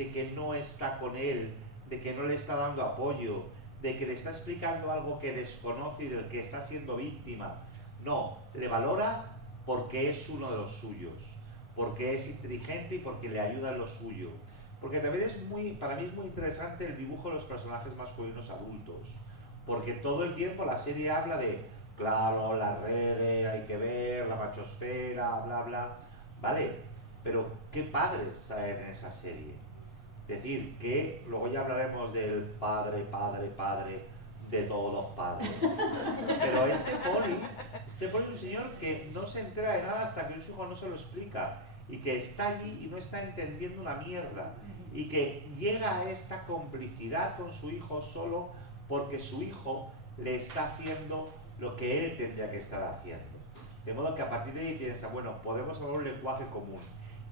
de que no está con él, de que no le está dando apoyo, de que le está explicando algo que desconoce y del que está siendo víctima. No, le valora porque es uno de los suyos, porque es inteligente y porque le ayuda en lo suyo. Porque también para mí es muy interesante el dibujo de los personajes masculinos adultos, porque todo el tiempo la serie habla de, claro, las redes, hay que ver, la machosfera, bla, bla, ¿vale? Pero ¿qué padres hay en esa serie? Es decir, que luego ya hablaremos del padre de todos los padres. Pero este poli es un señor que no se entera de nada hasta que su hijo no se lo explica, y que está allí y no está entendiendo una mierda, y que llega a esta complicidad con su hijo solo porque su hijo le está haciendo lo que él tendría que estar haciendo. De modo que a partir de ahí piensa, bueno, podemos hablar un lenguaje común.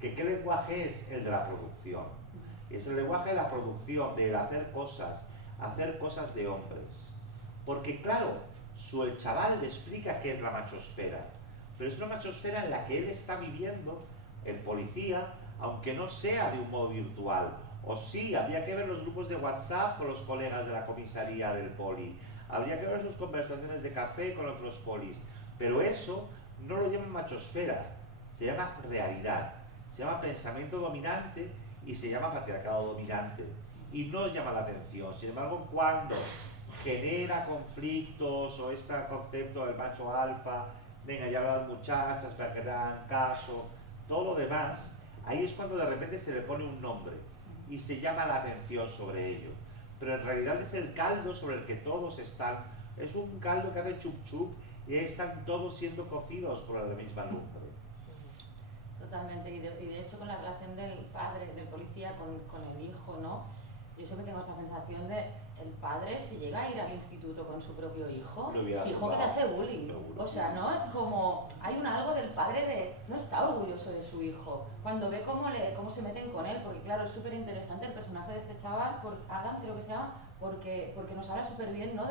¿Qué lenguaje es? El de la producción. Es el lenguaje de la producción, de hacer cosas de hombres. Porque claro, el chaval le explica qué es la machosfera, pero es una machosfera en la que él está viviendo, el policía, aunque no sea de un modo virtual. O sí, habría que ver los grupos de WhatsApp con los colegas de la comisaría del poli, habría que ver sus conversaciones de café con otros polis, pero eso no lo llaman machosfera, se llama realidad, se llama pensamiento dominante y se llama patriarcado dominante, y no llama la atención. Sin embargo, cuando genera conflictos o este concepto del macho alfa, venga, ya las muchachas para que te hagan caso, todo lo demás, ahí es cuando de repente se le pone un nombre y se llama la atención sobre ello. Pero en realidad es el caldo sobre el que todos están, es un caldo que hace chup chup y están todos siendo cocidos por la misma lumbre. Totalmente, y de hecho con la relación del padre, del policía con el hijo, ¿no? Yo siempre tengo esta sensación de el padre, si llega a ir al instituto con su propio hijo, fijo que le hace bullying. Seguro. O sea, ¿no? Es como, hay algo del padre de, no está orgulloso de su hijo. Cuando ve cómo se meten con él, porque claro, es súper interesante el personaje de este chaval, Adam creo que se llama, porque nos habla súper bien, ¿no?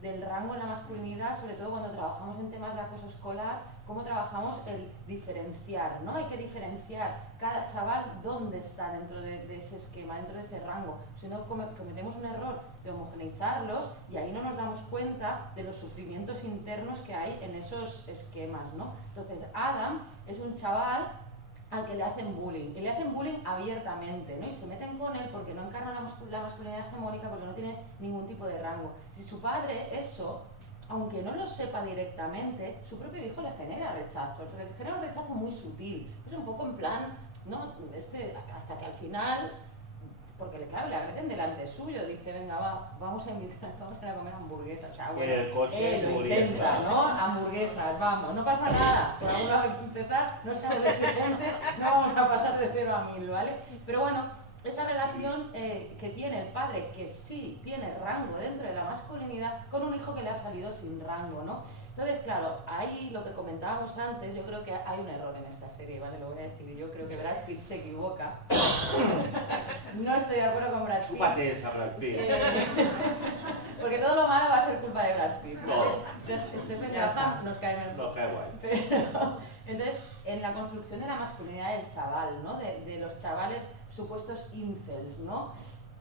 Del rango en la masculinidad, sobre todo cuando trabajamos en temas de acoso escolar, cómo trabajamos el diferenciar, ¿no? Hay que diferenciar cada chaval dónde está dentro de ese esquema, dentro de ese rango. Si no, cometemos un error de homogeneizarlos y ahí no nos damos cuenta de los sufrimientos internos que hay en esos esquemas, ¿no? Entonces, Adam es un chaval al que le hacen bullying, y le hacen bullying abiertamente, ¿no? Y se meten con él porque no encarnan la masculinidad hegemónica, porque no tiene ningún tipo de rango. Si su padre eso, aunque no lo sepa directamente, su propio hijo le genera rechazo, le genera un rechazo muy sutil, es un poco en plan, ¿no? Hasta que al final, porque claro, le agreden delante suyo, dice, venga, vamos a ir a comer hamburguesas, o sea, bueno, en el coche lo intenta, ¿no? Hamburguesas, vamos, no pasa nada, por alguna vez que empezar, no seamos exigentes, no vamos a pasar de 0 a 1000, ¿vale? Pero bueno, esa relación que tiene el padre, que sí tiene rango dentro de la masculinidad, con un hijo que le ha salido sin rango, ¿no? Entonces, claro, ahí lo que comentábamos antes, yo creo que hay un error en esta serie, ¿vale? Lo voy a decir, yo creo que Brad Pitt se equivoca. No estoy de acuerdo con Brad Pitt. Chúpate esa Brad Pitt. Porque todo lo malo va a ser culpa de Brad Pitt. Todo. Stephen Graham nos cae mejor. No, cae guay. Pero, entonces, en la construcción de la masculinidad del chaval, ¿no? De los chavales supuestos incels, ¿no?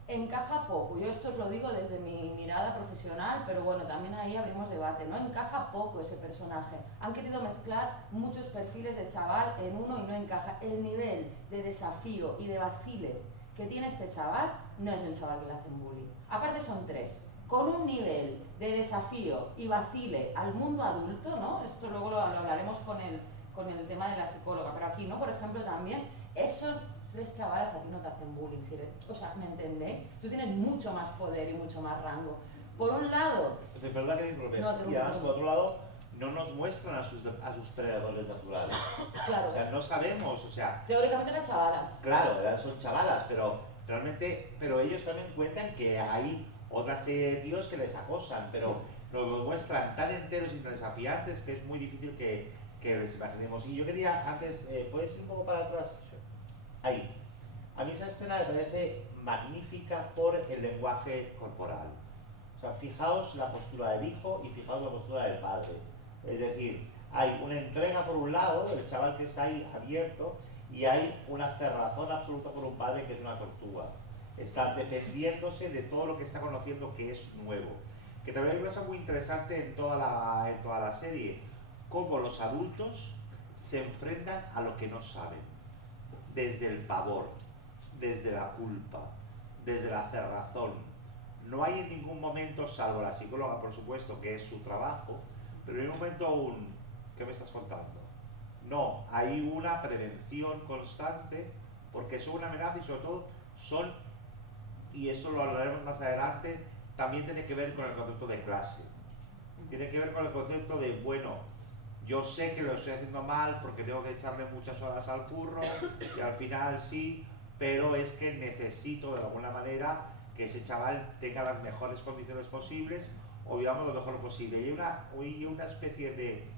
Encaja poco. Yo esto os lo digo desde mi mirada profesional, pero bueno, también ahí abrimos debate, ¿no? Encaja poco ese personaje. Han querido mezclar muchos perfiles de chaval en uno y no encaja. El nivel de desafío y de vacile que tiene este chaval no es del chaval que le hacen bullying. Aparte son 3. Con un nivel de desafío y vacile al mundo adulto, ¿no? Esto luego lo hablaremos con el tema de la psicóloga, pero aquí, ¿no? Por ejemplo, también, esos 3 chavalas a ti no te hacen bullying, ¿sí? O sea, ¿me entendéis? Tú tienes mucho más poder y mucho más rango. Por un lado... Es verdad que y además, por otro lado, no nos muestran a sus predadores naturales. Claro. O sea, no sabemos, o sea... Teóricamente eran chavalas. Claro, son chavalas, pero realmente... Pero ellos también cuentan que hay otra serie de tíos que les acosan, pero sí, nos muestran tan enteros y tan desafiantes que es muy difícil que les imaginemos. Y yo quería, antes, ¿puedes ir un poco para atrás? Ahí. A mí esa escena me parece magnífica por el lenguaje corporal. O sea, fijaos la postura del hijo y fijaos la postura del padre. Es decir, hay una entrega por un lado, del chaval que está ahí abierto, y hay una cerrazón absoluta por un padre que es una tortuga. Está defendiéndose de todo lo que está conociendo que es nuevo. Que también hay una cosa muy interesante en toda la serie, cómo los adultos se enfrentan a lo que no saben, desde el pavor, desde la culpa, desde la cerrazón. No hay en ningún momento, salvo la psicóloga por supuesto, que es su trabajo, pero en un momento aún, ¿qué me estás contando? No, hay una prevención constante, porque son una amenaza y sobre todo son, y esto lo hablaremos más adelante, también tiene que ver con el concepto de clase. Tiene que ver con el concepto de, bueno, yo sé que lo estoy haciendo mal porque tengo que echarle muchas horas al curro y al final sí, pero es que necesito de alguna manera que ese chaval tenga las mejores condiciones posibles o vivamos lo mejor posible. Y hay una especie de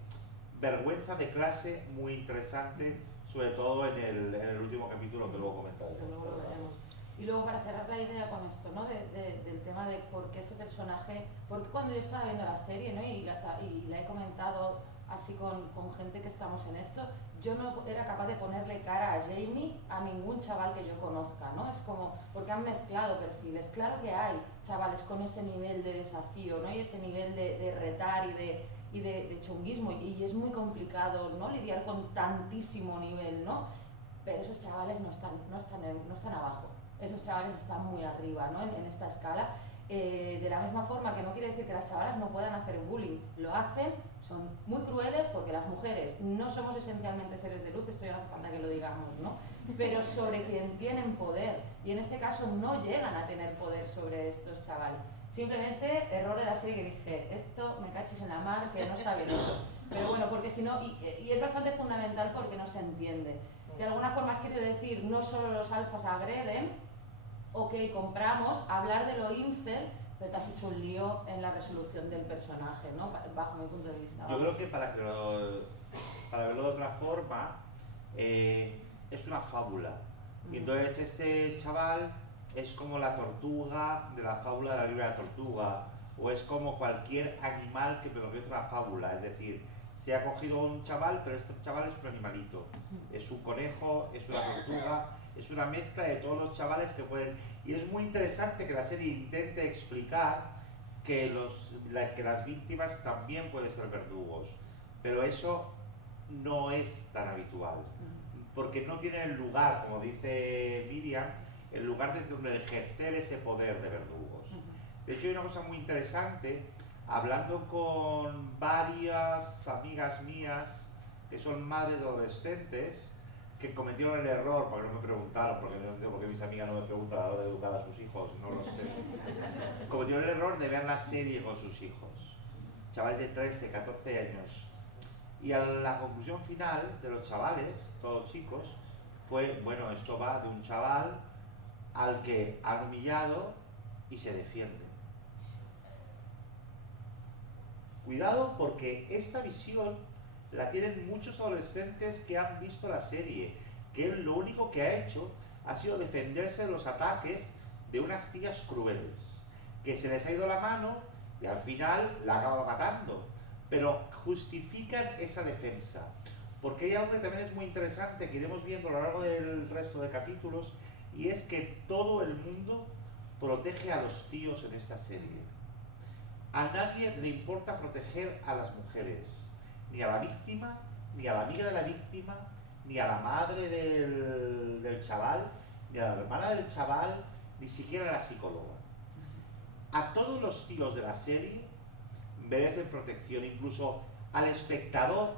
vergüenza de clase muy interesante, sobre todo en el último capítulo que luego comentaré. Luego lo veremos. Y luego para cerrar la idea con esto, ¿no? Del tema de por qué ese personaje, porque cuando yo estaba viendo la serie, ¿no? y la he comentado así con gente que estamos en esto, yo no era capaz de ponerle cara a Jamie a ningún chaval que yo conozca, ¿no? Es como, porque han mezclado perfiles. Claro que hay chavales con ese nivel de desafío, ¿no? Y ese nivel de retar y de chunguismo, y es muy complicado, ¿no? Lidiar con tantísimo nivel, ¿no? Pero esos chavales no están abajo, esos chavales están muy arriba, ¿no? en esta escala. De la misma forma que no quiere decir que las chavalas no puedan hacer bullying, lo hacen, son muy crueles porque las mujeres no somos esencialmente seres de luz, esto ya no hace falta que lo digamos, ¿no? Pero sobre quien tienen poder, y en este caso no llegan a tener poder sobre estos chavales. Simplemente error de la serie que dije, esto me cachis en la mar, que no está bien hecho. Pero bueno, porque si no, y es bastante fundamental porque no se entiende. De alguna forma has querido decir, no solo los alfas agreden, ok, compramos, hablar de lo incel, pero te has hecho un lío en la resolución del personaje, ¿no? Bajo mi punto de vista. Yo creo que para verlo de otra forma, es una fábula. Y entonces este chaval es como la tortuga de la fábula de la libra de la tortuga, o es como cualquier animal que pertenece a una fábula, es decir, se ha cogido un chaval, pero este chaval es un animalito, es un conejo, es una tortuga, es una mezcla de todos los chavales que pueden... Y es muy interesante que la serie intente explicar que las víctimas también pueden ser verdugos, pero eso no es tan habitual, porque no tienen el lugar, como dice Miriam, el lugar desde donde ejercer ese poder de verdugos. De hecho hay una cosa muy interesante, hablando con varias amigas mías que son madres de adolescentes, que cometieron el error, porque no me preguntaron, porque no entiendo por qué mis amigas no me preguntan a la hora de educar a sus hijos, no lo sé. Cometieron el error de ver la serie con sus hijos, chavales de 13, 14 años. Y a la conclusión final de los chavales, todos chicos, fue, bueno, esto va de un chaval al que han humillado y se defiende. Cuidado, porque esta visión la tienen muchos adolescentes que han visto la serie, que él lo único que ha hecho ha sido defenderse de los ataques de unas tías crueles, que se les ha ido la mano y al final la ha acabado matando. Pero justifican esa defensa, porque hay algo que también es muy interesante, que iremos viendo a lo largo del resto de capítulos, y es que todo el mundo protege a los tíos en esta serie. A nadie le importa proteger a las mujeres, ni a la víctima, ni a la amiga de la víctima, ni a la madre del chaval, ni a la hermana del chaval, ni siquiera a la psicóloga. A todos los tíos de la serie merecen protección, incluso al espectador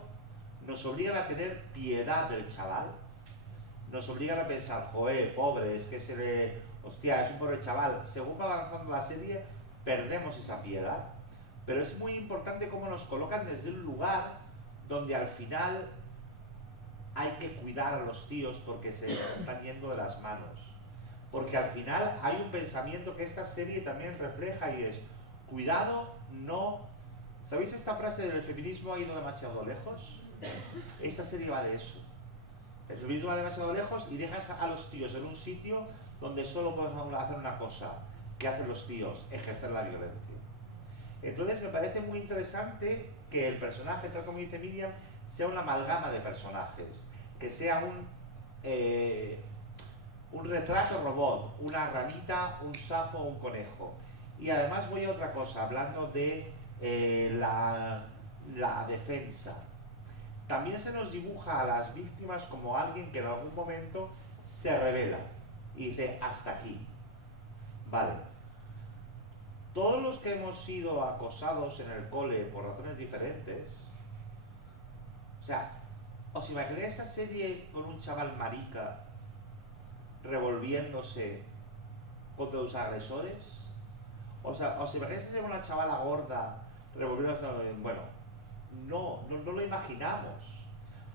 nos obligan a tener piedad del chaval, nos obligan a pensar, joder, pobre, es que hostia, es un pobre chaval. Según va avanzando la serie, perdemos esa piedad, pero es muy importante cómo nos colocan desde un lugar donde al final hay que cuidar a los tíos porque se nos están yendo de las manos, porque al final hay un pensamiento que esta serie también refleja y es, cuidado, no... ¿Sabéis esta frase del feminismo ha ido demasiado lejos? Esta serie va de eso. El feminismo va demasiado lejos y dejas a los tíos en un sitio donde solo podemos hacer una cosa. ¿Qué hacen los tíos? Ejercer la violencia. Entonces me parece muy interesante que el personaje, tal como dice Miriam, sea una amalgama de personajes, que sea un un retrato robot, una ranita, un sapo, un conejo. Y además voy a otra cosa, hablando de la defensa. También se nos dibuja a las víctimas como alguien que en algún momento se revela y dice hasta aquí. Vale. Todos los que hemos sido acosados en el cole por razones diferentes, o sea, ¿os imagináis esa serie con un chaval marica revolviéndose contra los agresores? O sea, ¿os imagináis esa serie con una chavala gorda revolviéndose? Bueno, no lo imaginamos.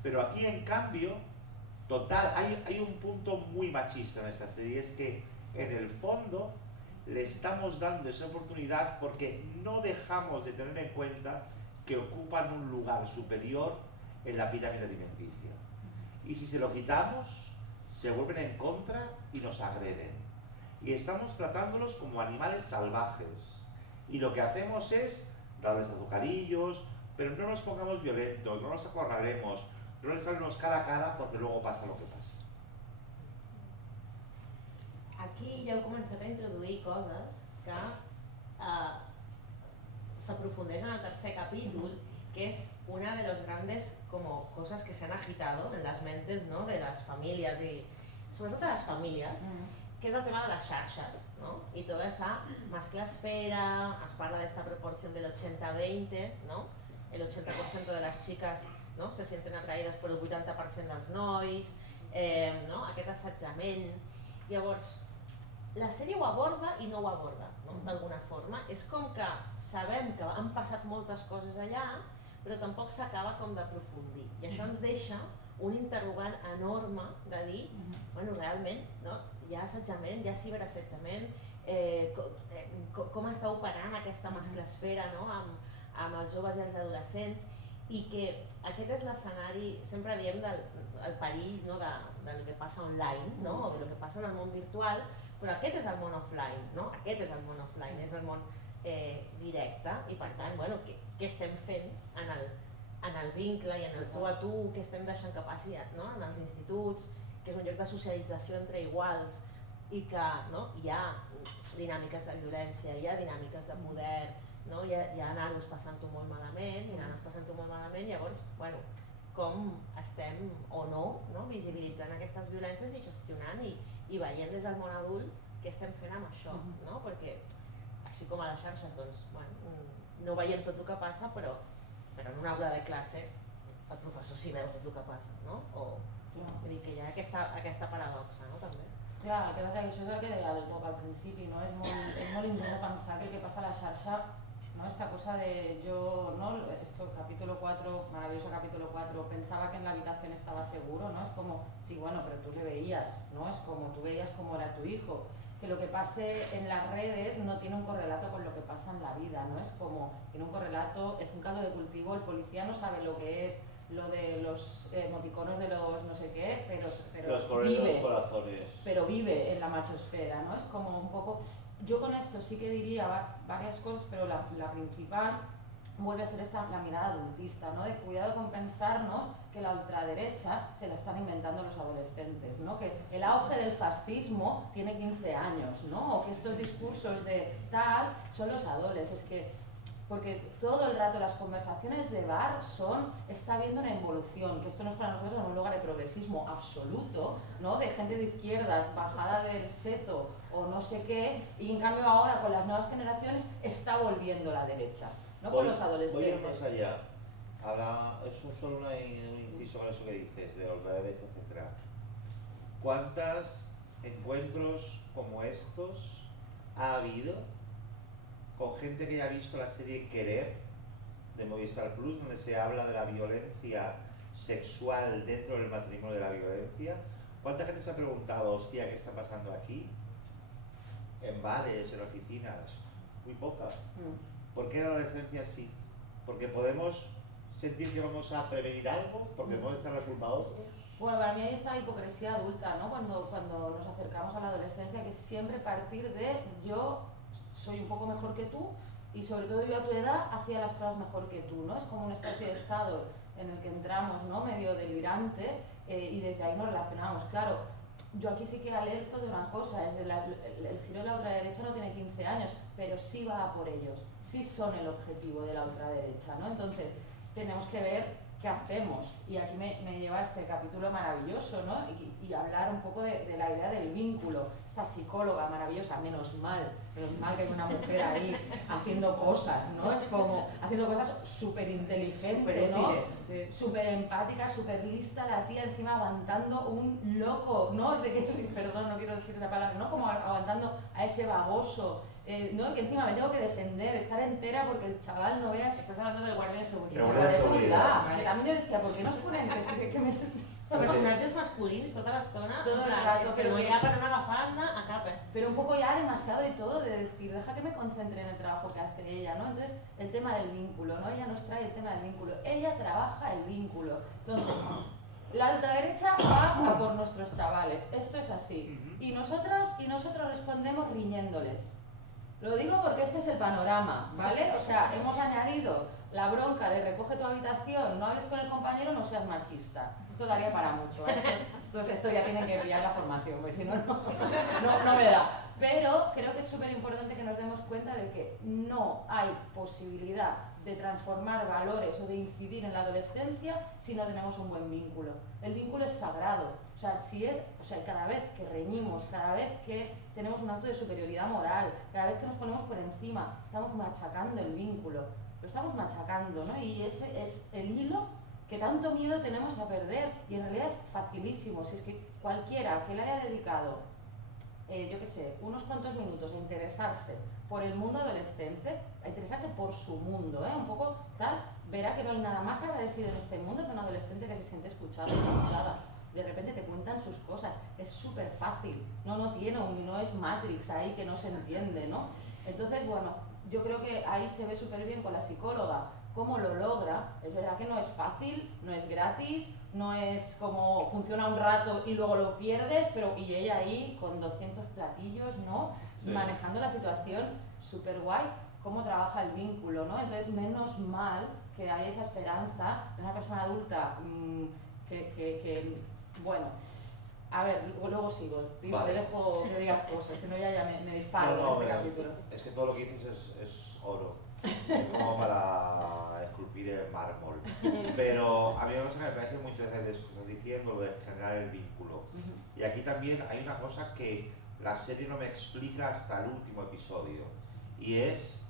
Pero aquí, en cambio, total, hay un punto muy machista en esta serie, es que en el fondo le estamos dando esa oportunidad porque no dejamos de tener en cuenta que ocupan un lugar superior en la pirámide alimenticia. Y si se lo quitamos, se vuelven en contra y nos agreden. Y estamos tratándolos como animales salvajes. Y lo que hacemos es darles azucarillos, pero no nos pongamos violentos, no nos acorralemos, no les hablemos cara a cara porque luego pasa lo que pasa. Aquí ja heu començat a introduir coses que s'aprofundeix en el tercer capítol, que es una de las grandes como cosas que se han agitado en las mentes, ¿no?, de las familias y sobre todo de las familias, que es el tema de las xarxes, ¿no? Y toda esa masclasfera, es parla de esta proporción del 80-20, ¿no? El 80% de las chicas, ¿no?, se sienten atraïdes per el 80% dels nois, no?, aquest assetjament. Llavors, la sèrie ho aborda i no ho aborda, no?, d'alguna forma. És com que sabem que han passat moltes coses allà, però tampoc s'acaba com d'aprofundir. I això ens deixa un interrogant enorme de dir, bueno, realment, no?, hi ha assetjament, hi ha ciberassetjament, com està operant aquesta masclasfera, no?, amb els joves i els adolescents, i que aquest és l'escenari, sempre diem del perill, no?, del que passa online, no?, o del que passa en el món virtual, però aquest és el món offline, no?, aquest és el món offline, és el món directe, i per tant, bueno, què estem fent en el vincle i en el tu a tu, què estem deixant que passi, no?, en els instituts, que és un lloc de socialització entre iguals i que, no?, hi ha dinàmiques de violència, hi ha dinàmiques de poder, no? Hi ha nanos passant-ho molt malament i nanes passant-ho molt malament, llavors, bueno, com estem o no, visibilitzant aquestes violències i gestionant i veient des del món adult què estem fent amb això, no? Perquè així com a les xarxes, doncs, bueno, no veiem tot el que passa, però en una aula de classe el professor sí veu tot el que passa, no? Vull dir que hi ha aquesta paradoxa, no?, també. Clar, el que passa que això és el que deia el Pop al principi, no? És molt ingenuo pensar que el que passa a la xarxa, ¿no?, esta cosa de yo, ¿no?, esto capítulo 4, maravilloso capítulo 4, pensaba que en la habitación estaba seguro, ¿no? Es como, sí, bueno, pero tú le veías, ¿no? Es como tú veías cómo era tu hijo. Que lo que pase en las redes no tiene un correlato con lo que pasa en la vida, ¿no? Es como, tiene un correlato, es un caldo de cultivo, el policía no sabe lo que es lo de los emoticonos de los no sé qué, pero vive en la machosfera, ¿no? Es como un poco... Yo con esto sí que diría varias cosas, pero la principal vuelve a ser la mirada adultista, ¿no? De cuidado con pensarnos que la ultraderecha se la están inventando los adolescentes, ¿no? Que el auge del fascismo tiene 15 años, ¿no? O que estos discursos de tal son los adolescentes. Es que porque todo el rato las conversaciones de bar está habiendo una involución, que esto no es para nosotros un lugar de progresismo absoluto, ¿no? De gente de izquierdas, bajada del seto o no sé qué, y en cambio ahora con las nuevas generaciones está volviendo la derecha, ¿no? Con los adolescentes. Voy a más allá. Ahora, es solo un inciso con eso que dices, de la derecha, etc. ¿Cuántos encuentros como estos ha habido con gente que ya ha visto la serie Querer de Movistar Plus, donde se habla de la violencia sexual dentro del matrimonio, de la violencia? ¿Cuánta gente se ha preguntado, hostia, ¿qué está pasando aquí? En bares, en oficinas, muy poca. ¿Por qué la adolescencia sí? Porque podemos sentir que vamos a prevenir algo, porque podemos echar la culpa a otros. Bueno, para mí hay esta hipocresía adulta, ¿no? Cuando nos acercamos a la adolescencia, que es siempre partir de yo soy un poco mejor que tú y sobre todo yo a tu edad hacía las cosas mejor que tú, ¿no? Es como una especie de estado en el que entramos, ¿no? Medio delirante, y desde ahí nos relacionamos. Claro, yo aquí sí que alerto de una cosa, el giro de la ultraderecha no tiene 15 años, pero sí va a por ellos, sí son el objetivo de la ultraderecha, ¿no? Entonces, tenemos que ver qué hacemos. Y aquí me lleva este capítulo maravilloso, ¿no? Y hablar un poco de la idea del vínculo. Esta psicóloga maravillosa, menos mal que hay una mujer ahí haciendo cosas, ¿no? Es como haciendo cosas súper inteligentes, ¿no? Sí. Súper empática, súper lista, la tía encima aguantando un loco, ¿no? Perdón, no quiero decir la palabra, ¿no? Como aguantando a ese baboso. ¿No? Que encima me tengo que defender, estar entera porque el chaval no vea. Estás hablando del guardia de seguridad. El guardia de seguridad. Vale. También yo decía, ¿por qué no os ponen que me... Personatges masculins tota l'estona, Todo el en plan, rato, és que pero no que- hi ha per on agafar-ne a cap, Pero un poco ya demasiado y todo, de decir, deja que me concentre en el trabajo que hace ella, ¿no? Entonces, el tema del vínculo, ¿no? Ella nos trae el tema del vínculo. Ella trabaja el vínculo. Entonces, la ultraderecha va a por nuestros chavales. Esto es así. Y nosotros respondemos riñéndoles. Lo digo porque este es el panorama, ¿vale? O sea, hemos añadido la bronca de recoge tu habitación, no hables con el compañero, no seas machista. Esto daría para mucho, ¿eh? Esto ya tiene que pillar la formación, pues si no, no me da. Pero creo que es súper importante que nos demos cuenta de que no hay posibilidad de transformar valores o de incidir en la adolescencia si no tenemos un buen vínculo. El vínculo es sagrado. O sea, cada vez que reñimos, cada vez que tenemos un acto de superioridad moral, cada vez que nos ponemos por encima, estamos machacando el vínculo. Lo estamos machacando, ¿no? Y ese es el hilo que tanto miedo tenemos a perder. Y en realidad es facilísimo. Si es que cualquiera que le haya dedicado, yo qué sé, unos cuantos minutos a interesarse por el mundo adolescente, a interesarse por su mundo, un poco tal, verá que no hay nada más agradecido en este mundo que un adolescente que se siente escuchado y escuchada. De repente te cuentan sus cosas, es súper fácil, no es Matrix ahí que no se entiende, ¿no? Entonces, bueno, yo creo que ahí se ve súper bien con la psicóloga cómo lo logra. Es verdad que no es fácil, no es gratis, no es como funciona un rato y luego lo pierdes, y ella ahí con 200 platillos, ¿no? Sí. Manejando la situación, súper guay, cómo trabaja el vínculo, ¿no? Entonces, menos mal que hay esa esperanza de una persona adulta bueno, a ver, luego sigo, vale. Te dejo que digas cosas, si no ya me disparo en este capítulo. Es que todo lo que dices es oro, es como para esculpir el mármol. Pero a mí me parece muy interesante eso que estás diciendo, lo de generar el vínculo. Y aquí también hay una cosa que la serie no me explica hasta el último episodio, y es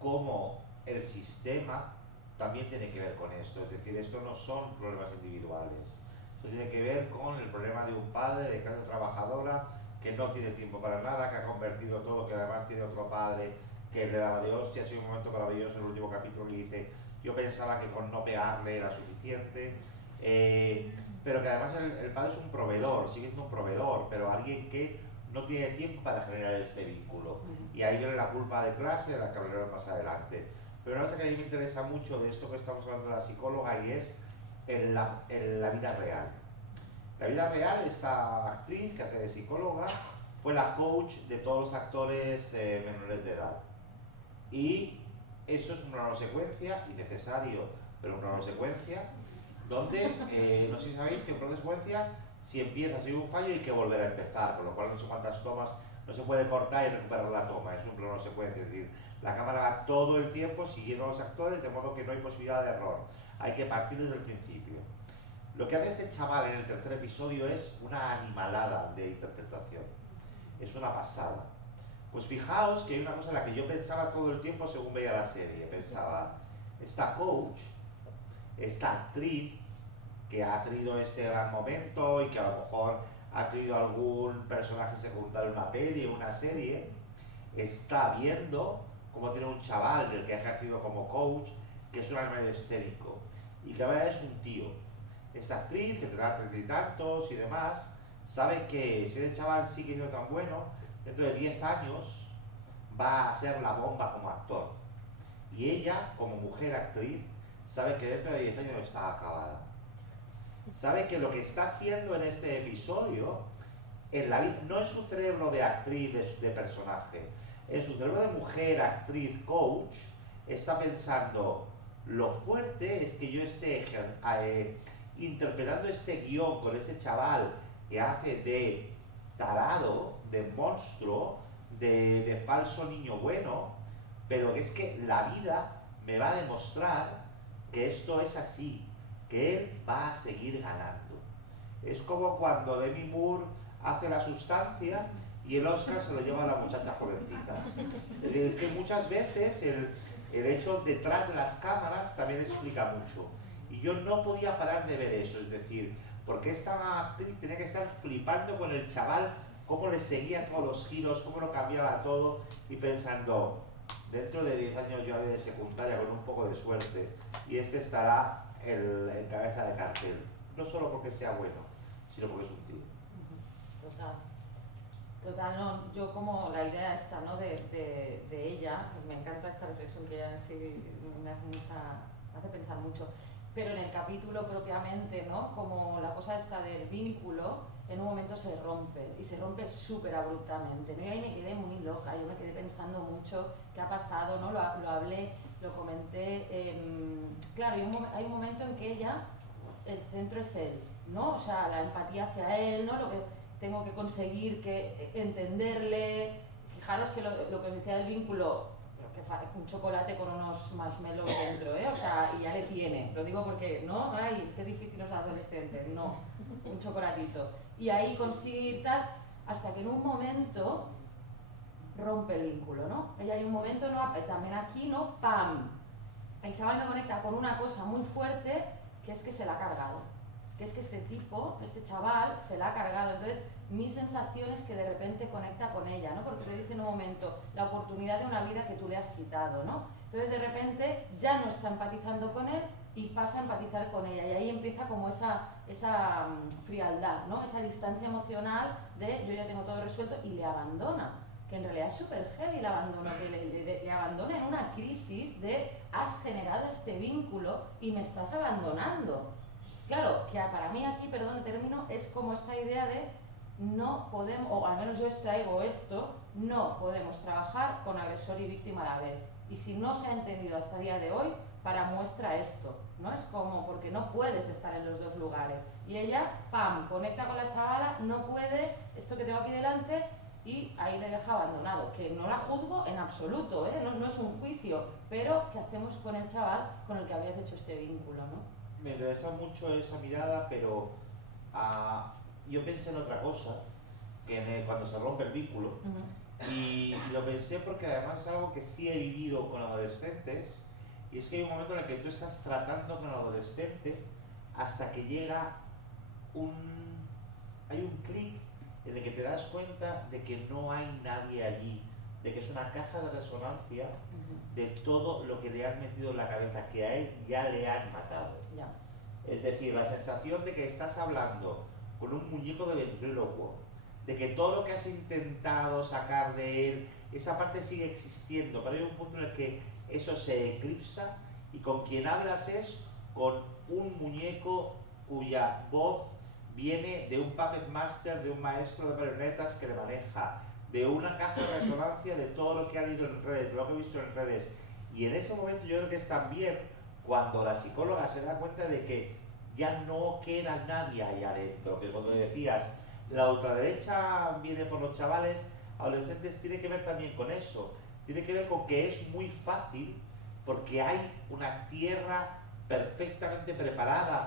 cómo el sistema también tiene que ver con esto. Es decir, esto no son problemas individuales. Esto tiene que ver con el problema de un padre de clase trabajadora que no tiene tiempo para nada, que ha convertido todo, que además tiene otro padre que le daba de hostia. Ha sido un momento maravilloso el último capítulo que dice: yo pensaba que con no pegarle era suficiente, pero que además el padre es un proveedor, sigue siendo un proveedor, pero alguien que no tiene tiempo para generar este vínculo. Y ahí viene la culpa de clase, de la que hablaremos más adelante. Pero una cosa que a mí me interesa mucho de esto que estamos hablando de la psicóloga, y es en la vida real. La vida real, esta actriz que hace de psicóloga fue la coach de todos los actores menores de edad. Y eso es un plano secuencia, innecesario, pero un plano secuencia, donde, no sé si sabéis que un plano secuencia, si empieza, si hay un fallo, hay que volver a empezar, con lo cual no sé cuántas tomas, no se puede cortar y recuperar la toma, es un plano secuencia, es decir, la cámara va todo el tiempo siguiendo a los actores, de modo que no hay posibilidad de error. Hay que partir desde el principio. Lo que hace este chaval en el tercer episodio es una animalada de interpretación. Es una pasada. Pues fijaos que hay una cosa en la que yo pensaba todo el tiempo según veía la serie. Pensaba, esta coach, esta actriz, que ha tenido este gran momento y que a lo mejor ha tenido algún personaje secundario en una peli o una serie, está viendo cómo tiene un chaval del que ha ejercido como coach, que es un animal histérico, y que ahora es un tío. Esta actriz, que tendrá 30 y tantos y demás, sabe que si el chaval sigue siendo tan bueno, dentro de 10 años va a ser la bomba como actor. Y ella, como mujer actriz, sabe que dentro de 10 años está acabada. Sabe que lo que está haciendo en este episodio, en la vida, no es su cerebro de actriz, de personaje, en su cerebro de mujer, actriz, coach, está pensando: Lo fuerte es que yo esté interpretando este guión con ese chaval que hace de tarado, de monstruo, de falso niño bueno, pero es que la vida me va a demostrar que esto es así, que él va a seguir ganando. Es como cuando Demi Moore hace La Sustancia y el Oscar se lo lleva a la muchacha jovencita. Es que muchas veces el hecho detrás de las cámaras también explica mucho. Y yo no podía parar de ver eso, es decir, porque esta actriz tenía que estar flipando con el chaval, cómo le seguía todos los giros, cómo lo cambiaba todo, y pensando, dentro de 10 años yo haré de secundaria con un poco de suerte, y este estará en cabeza de cartel. No solo porque sea bueno, sino porque es un tío. Total. Total, no, yo como la idea esta, ¿no? de ella, pues me encanta esta reflexión que ella sí me hace pensar mucho, pero en el capítulo propiamente, ¿no? Como la cosa esta del vínculo, en un momento se rompe, y se rompe súper abruptamente, ¿no? Y ahí me quedé muy loca, yo me quedé pensando mucho qué ha pasado, ¿no? Lo hablé, lo comenté, claro, hay un momento en que ella, el centro es él, ¿no? O sea, la empatía hacia él, ¿no? Lo que tengo que conseguir que entenderle. Fijaros que lo que os decía del vínculo, un chocolate con unos marshmallows dentro, ¿eh? O sea, y ya le tiene. Lo digo porque, ¿no? Ay, qué difícil los adolescentes. No, un chocolatito. Y ahí consigue tal, hasta que en un momento rompe el vínculo, ¿no? Ella hay un momento, ¿no? También aquí, ¿no? ¡Pam! El chaval me conecta con una cosa muy fuerte, que es que se la ha cargado. Que es que este tipo, este chaval, se la ha cargado. Entonces, mi sensación es que de repente conecta con ella, ¿no? Porque te dice en un momento la oportunidad de una vida que tú le has quitado, ¿no? Entonces, de repente, ya no está empatizando con él y pasa a empatizar con ella. Y ahí empieza como esa frialdad, ¿no? Esa distancia emocional de yo ya tengo todo resuelto, y le abandona. Que en realidad es súper heavy el abandono, que le abandona en una crisis de has generado este vínculo y me estás abandonando. Claro, que para mí aquí, perdón el término, es como esta idea de no podemos, o al menos yo extraigo esto, no podemos trabajar con agresor y víctima a la vez. Y si no se ha entendido hasta el día de hoy, para muestra esto, ¿no? Es como, porque no puedes estar en los dos lugares. Y ella, ¡pam!, conecta con la chavala, no puede, esto que tengo aquí delante, y ahí le deja abandonado. Que no la juzgo en absoluto, ¿eh? No es un juicio, pero ¿qué hacemos con el chaval con el que habías hecho este vínculo, ¿no? Me interesa mucho esa mirada, pero yo pensé en otra cosa, cuando se rompe el vínculo, y lo pensé porque además es algo que sí he vivido con adolescentes, y es que hay un momento en el que tú estás tratando con el adolescente hasta que llega hay un clic en el que te das cuenta de que no hay nadie allí, de que es una caja de resonancia de todo lo que le han metido en la cabeza, que a él ya le han matado. Ya. Es decir, la sensación de que estás hablando con un muñeco de ventrílocuo, de que todo lo que has intentado sacar de él, esa parte sigue existiendo, pero hay un punto en el que eso se eclipsa y con quien hablas es con un muñeco cuya voz viene de un puppet master, de un maestro de marionetas que le maneja, de una caja de resonancia de todo lo que ha leído en redes, de lo que he visto en redes. Y en ese momento yo creo que es también cuando la psicóloga se da cuenta de que ya no queda nadie ahí adentro, que cuando decías, la ultraderecha viene por los chavales adolescentes, tiene que ver también con eso, tiene que ver con que es muy fácil, porque hay una tierra perfectamente preparada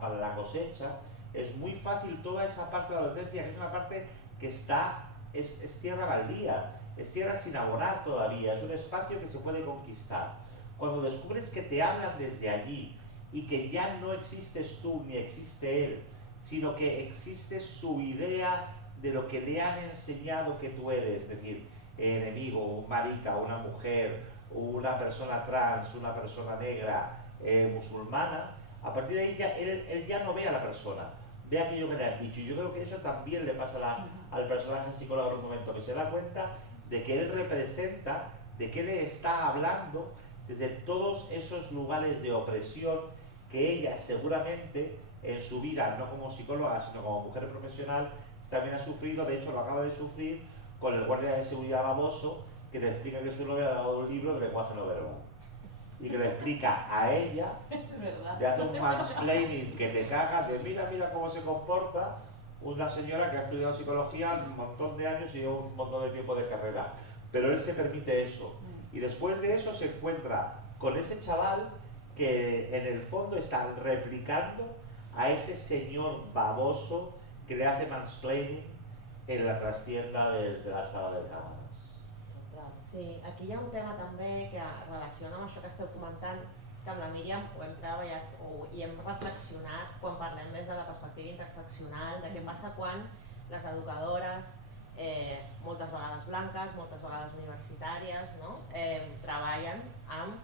para la cosecha, es muy fácil toda esa parte de la adolescencia, que es una parte que es tierra baldía, es tierra sin abonar todavía, es un espacio que se puede conquistar. Cuando descubres que te hablan desde allí y que ya no existes tú ni existe él, sino que existe su idea de lo que le han enseñado que tú eres, es decir, enemigo, un marica, una mujer, una persona trans, una persona negra, musulmana, a partir de ahí él ya no ve a la persona, ve aquello que le han dicho. Y yo creo que eso también le pasa al personaje psicólogo en un momento, que se da cuenta de que él representa, de que él está hablando desde todos esos lugares de opresión que ella seguramente en su vida, no como psicóloga, sino como mujer profesional, también ha sufrido. De hecho, lo acaba de sufrir con el guardia de seguridad baboso, que te explica que su novia ha dado un libro de lenguaje no verbal. y que le explica a ella, Es verdad. le hace un mansplaining que te cagas de mira cómo se comporta una señora que ha estudiado psicología un montón de años y lleva un montón de tiempo de carrera. Pero él se permite eso. Y después de eso se encuentra con ese chaval que en el fondo está replicando a ese señor baboso que le hace mansplaining en la trastienda de la sala de cámaras. Sí, aquí hi ha un tema també que relaciona amb això que esteu comentant, que amb la Míriam ho hem treballat i hem reflexionat quan parlem des de la perspectiva interseccional, de què passa quan les educadores, moltes vegades blanques, moltes vegades universitàries, no? Treballen amb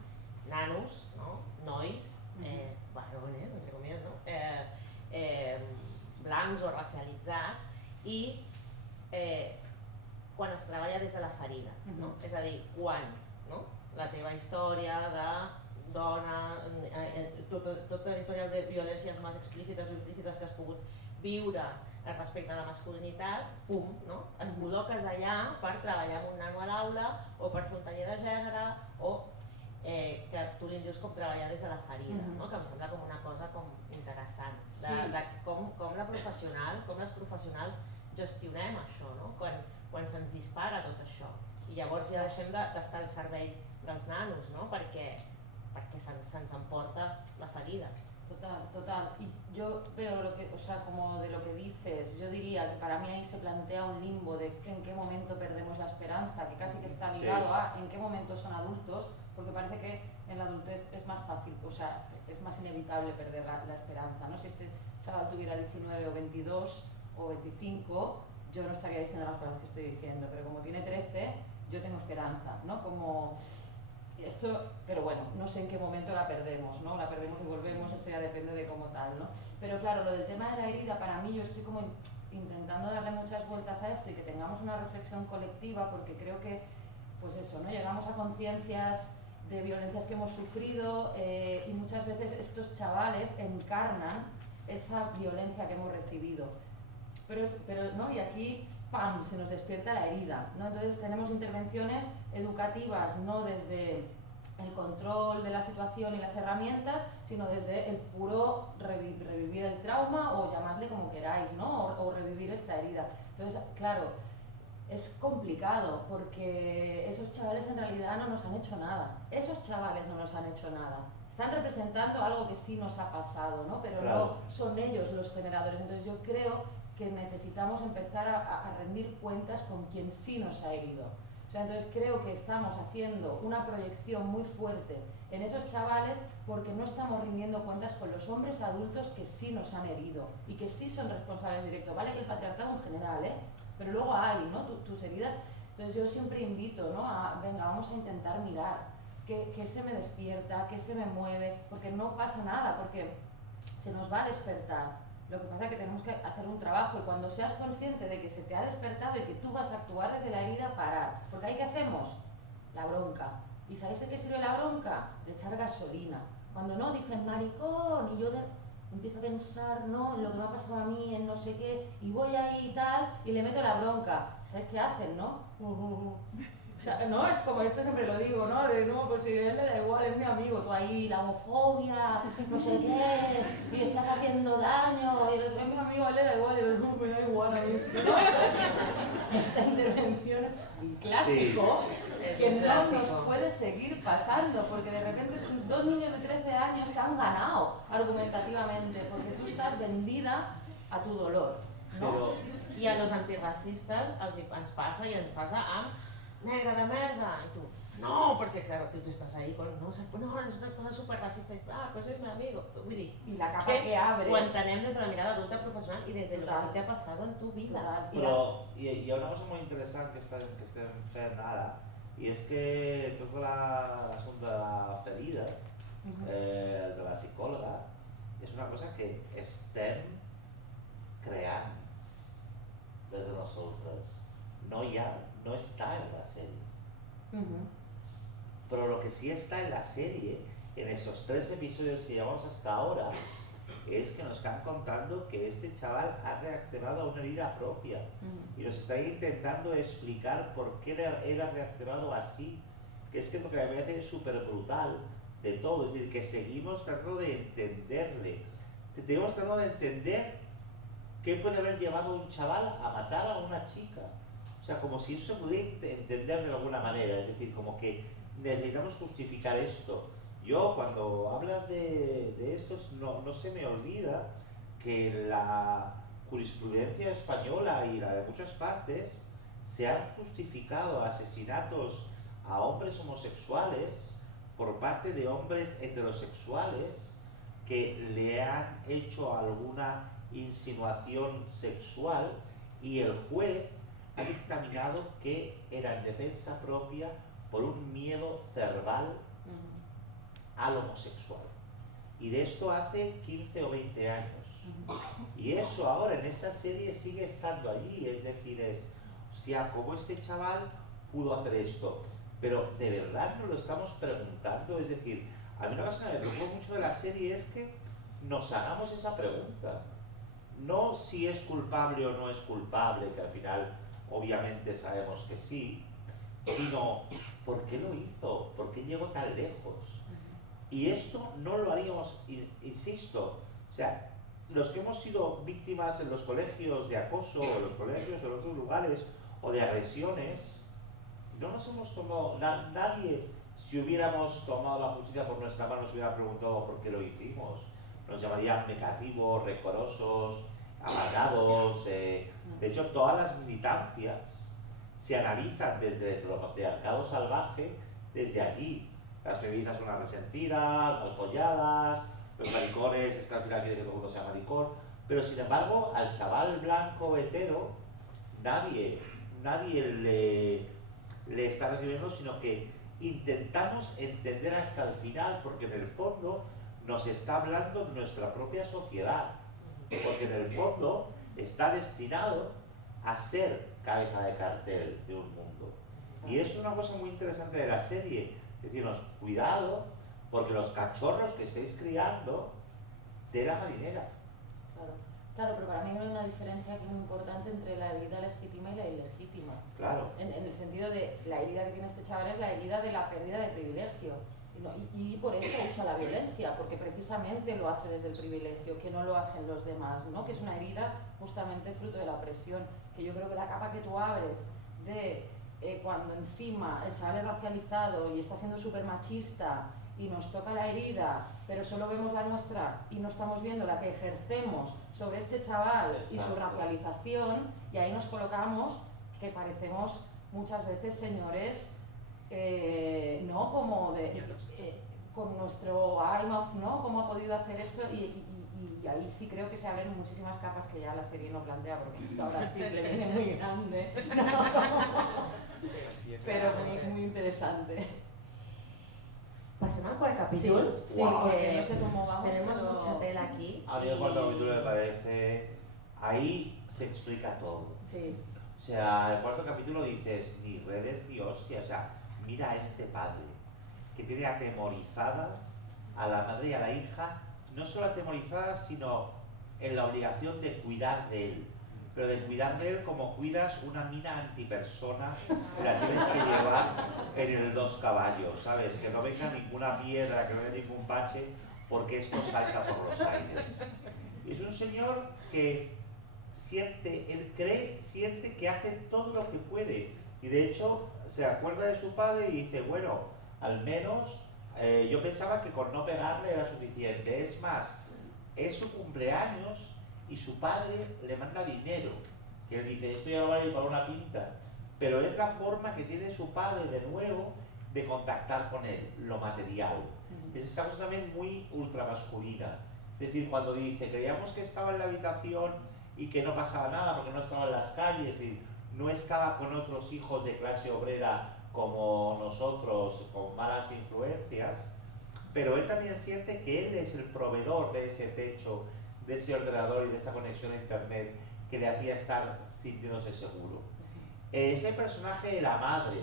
nanos, no? Nois, varones, entre comides, no? Blancs o racialitzats i quan es treballa des de la ferida, no? És a dir, quan la teva història de dona, tota la història de violències més explícites o implícites que has pogut viure respecte a la masculinitat, pum, et col·loques allà per treballar amb un nano a l'aula o per fer un taller de gènere o que tu li dius com treballar des de la ferida, que em sembla com una cosa interessant, de com la professional, com les professionals gestionem això, quan se'ns dispara tot això. I llavors ja deixem d'estar al servei dels nanos, perquè se'ns emporta la ferida. Total. Y yo veo como de lo que dices, yo diría que para mí ahí se plantea un limbo de en qué momento perdemos la esperanza, que casi que está ligado a en qué momento son adultos, porque parece que en la adultez es más fácil, es más inevitable perder la esperanza, ¿no? Si este chaval tuviera 19 o 22 o 25, yo no estaría diciendo las cosas que estoy diciendo, pero como tiene 13, yo tengo esperanza, ¿no? Pero bueno, no sé en qué momento la perdemos, ¿no? La perdemos y volvemos, esto ya depende de cómo tal, ¿no? Pero claro, lo del tema de la herida, para mí yo estoy como intentando darle muchas vueltas a esto y que tengamos una reflexión colectiva, porque creo que, pues eso, ¿no? Llegamos a conciencias de violencias que hemos sufrido y muchas veces estos chavales encarnan esa violencia que hemos recibido. Pero ¿no? Y aquí, ¡pam!, se nos despierta la herida, ¿no? Entonces tenemos intervenciones educativas no desde el control de la situación y las herramientas, sino desde el puro revivir el trauma o llamadle como queráis, ¿no? O revivir esta herida. Entonces, claro, es complicado porque esos chavales en realidad no nos han hecho nada. Esos chavales no nos han hecho nada. Están representando algo que sí nos ha pasado, ¿no? Pero claro, no son ellos los generadores. Entonces yo creo que necesitamos empezar a rendir cuentas con quien sí nos ha herido. Entonces creo que estamos haciendo una proyección muy fuerte en esos chavales porque no estamos rindiendo cuentas con los hombres adultos que sí nos han herido y que sí son responsables directos. Vale que el patriarcado en general, pero luego hay, ¿no? Tus heridas. Entonces yo siempre invito, ¿no? Venga, vamos a intentar mirar qué se me despierta, qué se me mueve, porque no pasa nada, porque se nos va a despertar. Lo que pasa es que tenemos que hacer un trabajo y cuando seas consciente de que se te ha despertado y que tú vas a actuar desde la herida, parar. Porque ahí, ¿qué hacemos? La bronca. ¿Y sabéis de qué sirve la bronca? De echar gasolina. Cuando no, dicen maricón y yo empiezo a pensar, no, en lo que me ha pasado a mí, en no sé qué, y voy ahí y tal, y le meto la bronca. ¿Sabéis qué hacen, no? O sea, no, es como esto siempre lo digo, ¿no? De no, pues si a él le da igual, es mi amigo, tú ahí, la homofobia, no sé qué, y estás haciendo daño, y el otro es mi amigo, a él le da igual, y yo, no, me da igual a mí. ¿No? Esta intervención es un clásico que no nos puede seguir pasando, porque de repente dos niños de 13 años te han ganado argumentativamente, porque tú estás vendida a tu dolor, ¿no? I a los antirracistes ens passa i ens passa amb negra de merda, y tú, no, porque claro, tú estás ahí con, no, es una cosa súper racista, y pues es mi amigo, y la capa que abres, ho entenem des de la mirada adulta professional y desde lo que te ha pasado en tu vida. Pero, y una cosa muy interesante que estem fent ara, y es que tot l'assumpte de la ferida, de la psicòloga, és una cosa que estem creant des de nosaltres. No está en la serie. Pero lo que sí está en la serie, en esos 3 episodios que llevamos hasta ahora, es que nos están contando que este chaval ha reaccionado a una herida propia y nos está intentando explicar por qué él ha reaccionado así, que es que lo que me parece súper brutal de todo, es decir, que seguimos tratando de entenderle. Tenemos tratando de entender qué puede haber llevado a un chaval a matar a una chica. O sea, como si eso se pudiera entender de alguna manera, es decir, como que necesitamos justificar esto. Yo, cuando hablas de esto, no se me olvida que la jurisprudencia española y la de muchas partes se han justificado asesinatos a hombres homosexuales por parte de hombres heterosexuales que le han hecho alguna insinuación sexual y el juez ha dictaminado que era en defensa propia por un miedo cerval al homosexual. Y de esto hace 15 o 20 años. Y eso ahora en esa serie sigue estando allí, es decir, hostia, ¿cómo este chaval pudo hacer esto? Pero de verdad nos lo estamos preguntando, es decir, a mí una cosa que me preocupa mucho de la serie es que nos hagamos esa pregunta. No si es culpable o no es culpable, que al final obviamente sabemos que sí, sino ¿por qué lo hizo? ¿Por qué llegó tan lejos? Y esto no lo haríamos, insisto, o sea, los que hemos sido víctimas en los colegios de acoso, o en los colegios o en otros lugares, o de agresiones, no nos hemos tomado, nadie, si hubiéramos tomado la justicia por nuestra mano, nos hubiera preguntado por qué lo hicimos. Nos llamarían negativos, rencorosos, amargados. De hecho, todas las militancias se analizan desde el patriarcado salvaje, desde aquí. Las feministas son unas resentidas, unas folladas, los maricones, es que al final quiere que todo el mundo sea maricón. Pero sin embargo, al chaval blanco hetero, nadie le está recibiendo, sino que intentamos entender hasta el final, porque en el fondo nos está hablando de nuestra propia sociedad, porque en el fondo está destinado a ser cabeza de cartel de un mundo. Y es una cosa muy interesante de la serie, decirnos, cuidado, porque los cachorros que estáis criando, tela marinera. Claro, pero para mí hay una diferencia aquí muy importante entre la herida legítima y la ilegítima. Claro. En el sentido de la herida que tiene este chaval es la herida de la pérdida de privilegio. Y por eso usa la violencia, porque precisamente lo hace desde el privilegio, que no lo hacen los demás, ¿no? Que es una herida justamente fruto de la presión, que yo creo que la capa que tú abres de cuando encima el chaval es racializado y está siendo súper machista y nos toca la herida, pero solo vemos la nuestra y no estamos viendo la que ejercemos sobre este chaval. Exacto. Y su racialización, y ahí nos colocamos que parecemos muchas veces señores, ¿no? Como de, con nuestro I'm of, ¿no? ¿Cómo ha podido hacer esto? Y ahí sí creo que se abren muchísimas capas que ya la serie no plantea, porque esto ahora le viene muy grande, ¿no? Pero muy interesante. Pasemos al cuarto capítulo. Sí, wow. No sé cómo vamos. Tenemos mucha tela aquí. A mí el cuarto capítulo me parece... Ahí se explica todo. Sí. O sea, el cuarto capítulo dices, ni redes ni hostia, o sea, mira a este padre que tiene atemorizadas a la madre y a la hija, no solo atemorizadas, sino en la obligación de cuidar de él. Pero de cuidar de él como cuidas una mina antipersona, se la tienes que llevar en el 2 caballos, ¿sabes? Que no venga ninguna piedra, que no haya ningún bache, porque esto salta por los aires. Y es un señor que siente que hace todo lo que puede. Y de hecho, se acuerda de su padre y dice, bueno, al menos yo pensaba que con no pegarle era suficiente. Es más, es su cumpleaños y su padre le manda dinero, que él dice, esto ya no vale para una pinta, pero es la forma que tiene su padre de nuevo de contactar con él, lo material. Es esta cosa también muy ultramasculina, es decir, cuando dice, creíamos que estaba en la habitación y que no pasaba nada porque no estaba en las calles y no estaba con otros hijos de clase obrera como nosotros, con malas influencias, pero él también siente que él es el proveedor de ese techo, de ese ordenador y de esa conexión a internet que le hacía estar sintiéndose seguro. Ese personaje de la madre,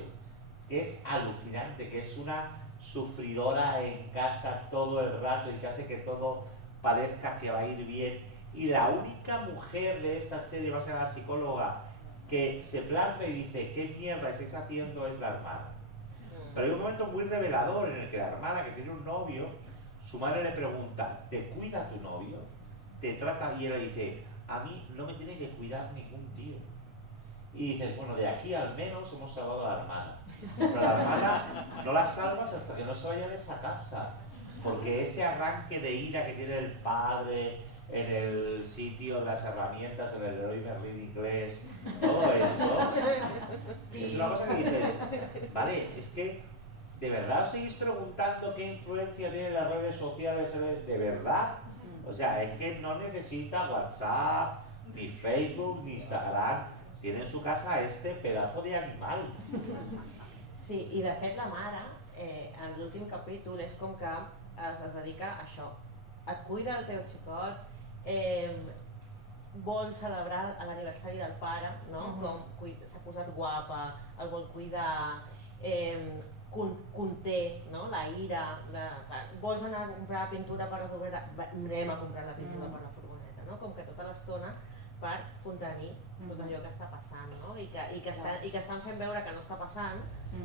que es alucinante, que es una sufridora en casa todo el rato y que hace que todo parezca que va a ir bien, y la única mujer de esta serie, va a ser la psicóloga, que se planta y dice, ¿qué mierda estáis haciendo? Es la hermana. Pero hay un momento muy revelador en el que la hermana que tiene un novio, su madre le pregunta, ¿te cuida tu novio? ¿Te trata? Y ella dice, a mí no me tiene que cuidar ningún tío. Y dices, bueno, de aquí al menos hemos salvado a la hermana. Pero la hermana no la salvas hasta que no se vaya de esa casa. Porque ese arranque de ira que tiene el padre en el sitio de las herramientas, en el Leroy Merlin inglés, todo esto, es una cosa que dices, vale, es que ¿de verdad os seguís preguntando qué influencia tienen las redes sociales? ¿De verdad? O sea, es que no necesita WhatsApp, ni Facebook, ni Instagram. Tiene en su casa este pedazo de animal. Sí, i de fet la mare, en l'últim capítol, és com que es dedica a això. Et cuida el teu xicot, vol celebrar l'aniversari del pare, no? Com s'ha posat guapa, el vol cuidar, conté, no? La ira, vols anar a comprar pintura per la furgoneta, anem a comprar la pintura per la furgoneta, no? Com que tota l'estona per contenir tot allò que està passant, no? I que estan fent veure que no està passant,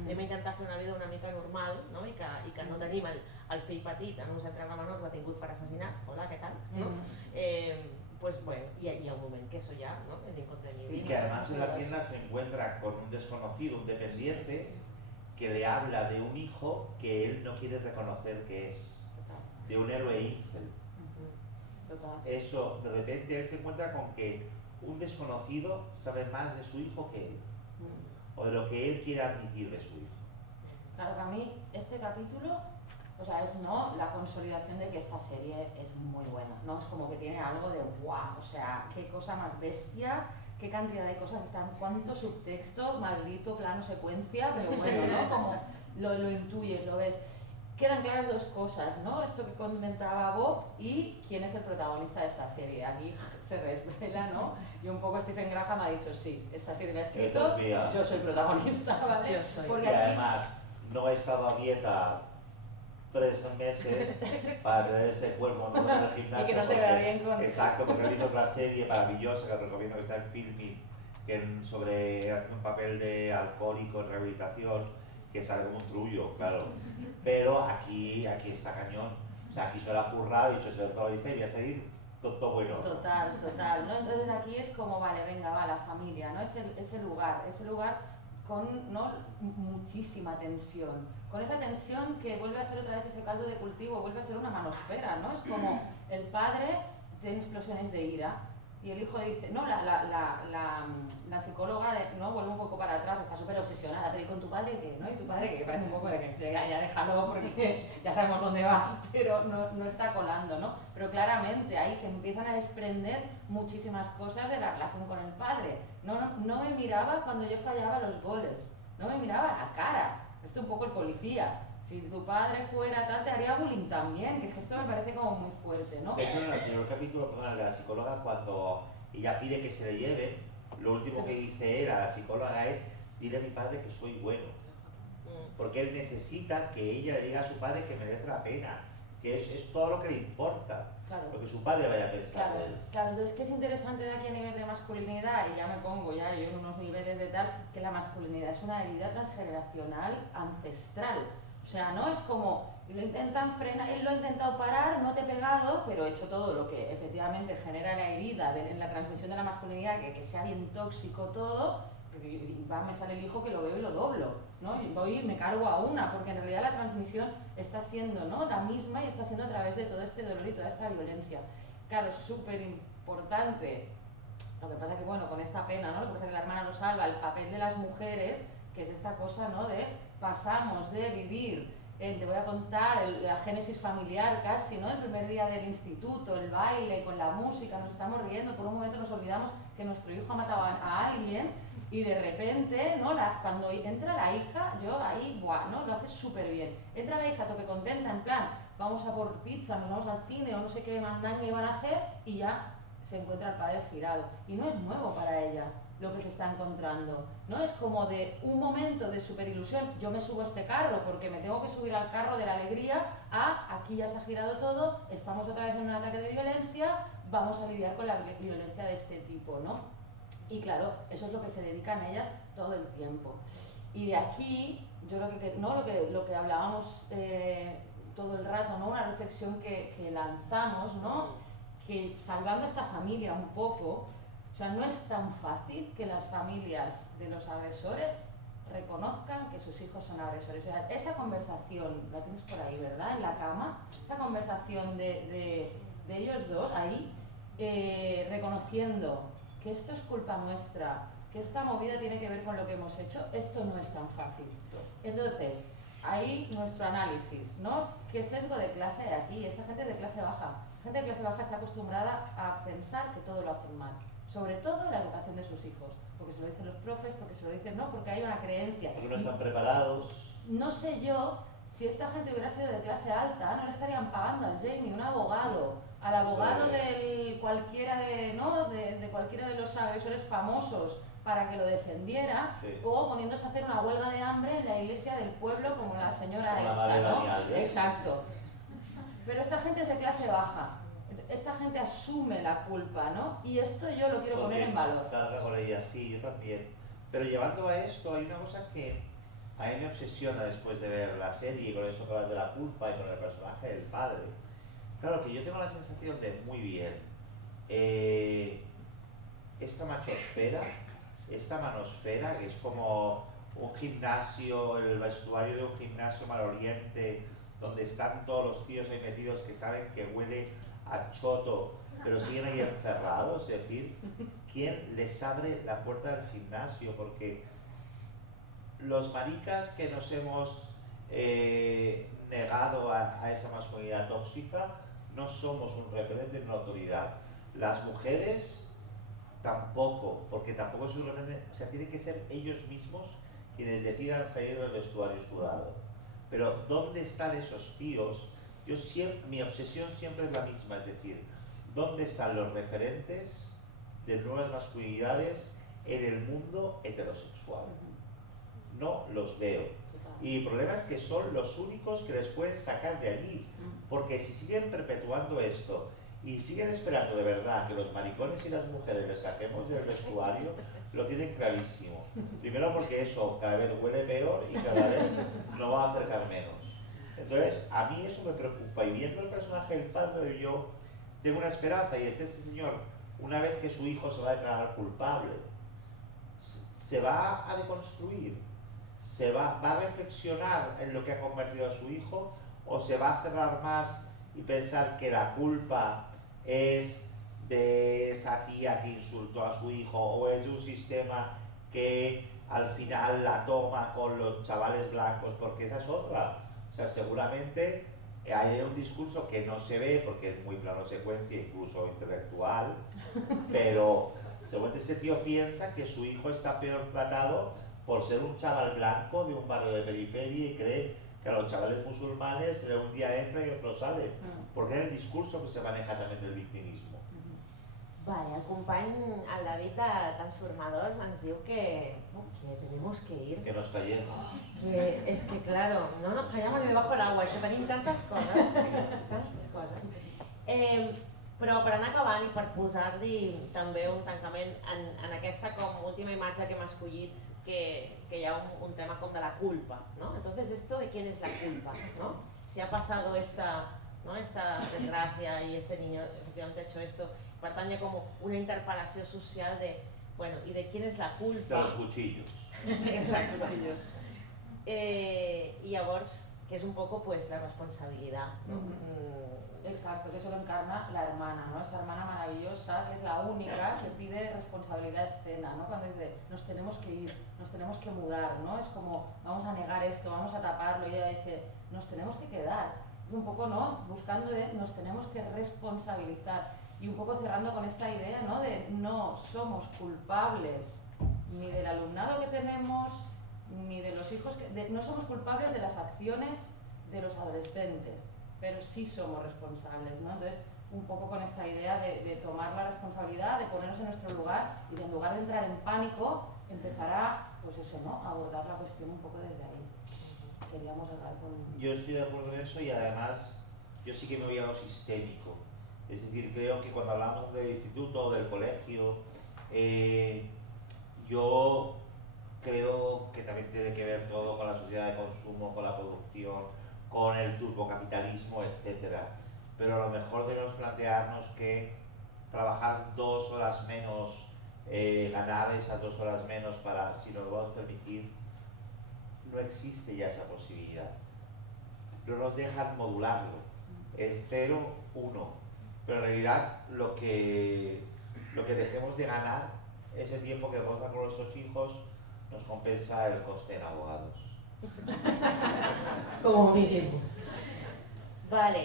hem d'intentar fer una vida una mica normal, no? I que no tenim el fill petit en un centre de menors detingut per assassinat, hola, què tal? No? Pues bueno, y hay un momento que eso ya, ¿no? Es incontenible. Y que además en la tienda se encuentra con un desconocido, un dependiente, que le habla de un hijo que él no quiere reconocer que es, de un héroe incel. Eso, de repente él se encuentra con que un desconocido sabe más de su hijo que él, o de lo que él quiere admitir de su hijo. Claro que a mí este capítulo, o sea, es no la consolidación de que esta serie es muy buena, ¿no? Es como que tiene algo de guau, o sea, qué cosa más bestia, qué cantidad de cosas están, cuánto subtexto, maldito plano secuencia, pero bueno, ¿no? Como lo intuyes, lo ves. Quedan claras dos cosas, ¿no? Esto que comentaba Bob y quién es el protagonista de esta serie. Aquí se desvela, ¿no? Y un poco Stephen Graham ha dicho, sí, esta serie la he escrito, yo soy protagonista, ¿vale? Yo soy. Porque y además no he estado a dieta 3 meses para tener este cuerpo, no tener el gimnasio. Y que no se vea bien con... Exacto, porque he visto otra serie maravillosa que os recomiendo, que está en Filmin, que sobre haciendo un papel de alcohólico en rehabilitación, que sale como un trullo, claro. Pero aquí está cañón. O sea, aquí se lo ha currado y dicho, se lo toda la lista y voy a seguir todo bueno. Total, ¿no? Entonces aquí es como, vale, venga, va, la familia, ¿no? Ese lugar con, ¿no? Muchísima tensión. Con esa tensión que vuelve a ser otra vez ese caldo de cultivo, vuelve a ser una manosfera, ¿no? Es como el padre tiene explosiones de ira y el hijo dice, no, la psicóloga, ¿no? Vuelve un poco para atrás, está súper obsesionada, pero ¿y con tu padre qué? ¿No? Y tu padre que parece un poco de que ya déjalo porque ya sabemos dónde vas, pero no está colando, ¿no? Pero claramente ahí se empiezan a desprender muchísimas cosas de la relación con el padre. No me miraba cuando yo fallaba los goles, no me miraba a la cara. Esto un poco el policía. Si tu padre fuera tal, te haría bullying también, que es que esto me parece como muy fuerte, ¿no? De hecho, en el primer capítulo, perdón, la psicóloga, cuando ella pide que se le lleven, lo último que dice él a la psicóloga es, dile a mi padre que soy bueno. Porque él necesita que ella le diga a su padre que merece la pena, que es todo lo que le importa, Claro. lo que su padre vaya a pensar de él. Claro, entonces que es interesante de aquí a nivel de masculinidad, y ya me pongo ya yo en unos niveles de tal, que la masculinidad es una herida transgeneracional ancestral. O sea, no es como, lo intentan frenar, él lo ha intentado parar, no te he pegado, pero he hecho todo lo que efectivamente genera la herida en la transmisión de la masculinidad, que sea bien tóxico todo, me sale el hijo que lo veo y lo doblo, ¿no? Y voy y me cargo a una, porque en realidad la transmisión está siendo, ¿no? La misma y está siendo a través de todo este dolor y toda esta violencia. Claro, es súper importante, lo que pasa que bueno, con esta pena, ¿no? Lo que pasa que la hermana lo salva, el papel de las mujeres, que es esta cosa, ¿no? De pasamos de vivir, te voy a contar la génesis familiar casi, ¿no? El primer día del instituto, el baile, con la música, nos estamos riendo, por un momento nos olvidamos que nuestro hijo ha matado a alguien y de repente, ¿no? Cuando entra la hija, yo ahí, ¡buah!, ¿no? Lo hace súper bien. Entra la hija tope contenta, en plan, vamos a por pizza, nos vamos al cine o no sé qué mandanga iban a hacer y ya se encuentra el padre girado. Y no es nuevo para ella lo que se está encontrando, ¿no? Es como de un momento de superilusión, yo me subo a este carro porque me tengo que subir al carro de la alegría, aquí ya se ha girado todo, estamos otra vez en un ataque de violencia, vamos a lidiar con la violencia de este tipo, ¿no? Y claro, eso es lo que se dedican a ellas todo el tiempo. Y de aquí, yo lo que hablábamos todo el rato, ¿no? Una reflexión que lanzamos, ¿no? Que salvando esta familia un poco, o sea, no es tan fácil que las familias de los agresores reconozcan que sus hijos son agresores. O sea, esa conversación, la tienes por ahí, ¿verdad? En la cama, esa conversación de ellos dos ahí, reconociendo que esto es culpa nuestra, que esta movida tiene que ver con lo que hemos hecho, esto no es tan fácil. Entonces, ahí nuestro análisis, ¿no? ¿Qué sesgo de clase hay aquí? Esta gente de clase baja. La gente de clase baja está acostumbrada a pensar que todo lo hacen mal. Sobre todo la educación de sus hijos. Porque se lo dicen los profes, porque se lo dicen, no, porque hay una creencia. Porque no están preparados. No sé yo si esta gente hubiera sido de clase alta, no le estarían pagando al Jamie un abogado, al abogado de cualquiera de cualquiera de los agresores famosos para que lo defendiera, sí. O poniéndose a hacer una huelga de hambre en la iglesia del pueblo como la señora Como esta, la ¿no? Daniel, Exacto. Pero esta gente es de clase baja. Esta gente asume la culpa, ¿no? Y esto yo lo quiero poner en valor. Carga con ella, sí, yo también. Pero llevando a esto, hay una cosa que a mí me obsesiona después de ver la serie, con eso que hablas de la culpa y con el personaje del padre. Claro que yo tengo la sensación de, muy bien, esta machosfera, esta manosfera, que es como un gimnasio, el vestuario de un gimnasio maloliente, donde están todos los tíos ahí metidos que saben que huele a choto, pero siguen ahí encerrados. Es decir, ¿quién les abre la puerta del gimnasio? Porque los maricas que nos hemos negado a esa masculinidad tóxica no somos un referente ni una autoridad. Las mujeres tampoco, porque tampoco es un referente. O sea, tienen que ser ellos mismos quienes decidan salir del vestuario sudado. Pero ¿dónde están esos tíos? Yo siempre, mi obsesión siempre es la misma, es decir, ¿dónde están los referentes de nuevas masculinidades en el mundo heterosexual? No los veo. Y el problema es que son los únicos que les pueden sacar de allí. Porque si siguen perpetuando esto y siguen esperando de verdad que los maricones y las mujeres les saquemos del vestuario, lo tienen clarísimo. Primero porque eso cada vez huele peor y cada vez nos va a acercar menos. Entonces, a mí eso me preocupa. Y viendo el personaje del padre, yo tengo una esperanza, y es ese señor, una vez que su hijo se va a declarar culpable, se va a deconstruir, va a reflexionar en lo que ha convertido a su hijo, o se va a cerrar más y pensar que la culpa es de esa tía que insultó a su hijo, o es de un sistema que al final la toma con los chavales blancos, porque esa es otra. O sea, seguramente hay un discurso que no se ve porque es muy plano secuencia, incluso intelectual, pero seguramente ese tío piensa que su hijo está peor tratado por ser un chaval blanco de un barrio de periferia y cree que a los chavales musulmanes un día entra y otro sale, porque es el discurso que se maneja también del victimismo. Vale, el company, el David de Transformadors, ens diu que tenemos que ir. Que nos callemos. Que es que, claro, no nos callamos ni debajo del agua, és que tenim tantes coses, tantes coses. Però per anar acabant i per posar-li també un tancament en aquesta com última imatge que hem escollit, que hi ha un tema com de la culpa, ¿no? Entonces, ¿esto de quién es la culpa? ¿No? Si ha pasado esta desgracia y este niño efectivamente ha hecho esto, per tant hi ha com una interpel·lació social de, bueno, ¿y de quién es la culpa? De los cuchillos. Exacto. Y llavors, que es un poco pues la responsabilidad, ¿no? Exacto, que eso lo encarna la hermana, ¿no? Esa hermana maravillosa que es la única que pide responsabilidad escena, ¿no? Cuando dice, nos tenemos que ir, nos tenemos que mudar, ¿no? Es como, vamos a negar esto, vamos a taparlo, y ella dice, nos tenemos que quedar. Es un poco, ¿no? Buscando de, nos tenemos que responsabilizar. Y un poco cerrando con esta idea, ¿no? De no somos culpables ni del alumnado que tenemos, ni de los hijos, no somos culpables de las acciones de los adolescentes, pero sí somos responsables, ¿no? Entonces, un poco con esta idea de tomar la responsabilidad, de ponernos en nuestro lugar y de, en lugar de entrar en pánico, empezar a, pues eso, ¿no? Abordar la cuestión un poco desde ahí. Queríamos hablar con... Yo estoy de acuerdo en eso, y además yo sí que me voy a lo sistémico. Es decir, creo que cuando hablamos del instituto o del colegio, yo creo que también tiene que ver todo con la sociedad de consumo, con la producción, con el turbocapitalismo, etc. Pero a lo mejor debemos plantearnos que trabajar 2 horas menos, ganar esas 2 horas menos para, si nos lo vamos a permitir, no existe ya esa posibilidad. No nos dejan modularlo. Es 0, 1. Pero en realidad lo que dejemos de ganar, ese tiempo que vamos a dar con nuestros hijos, nos compensa el coste en abogados. Com a mínim. Vale.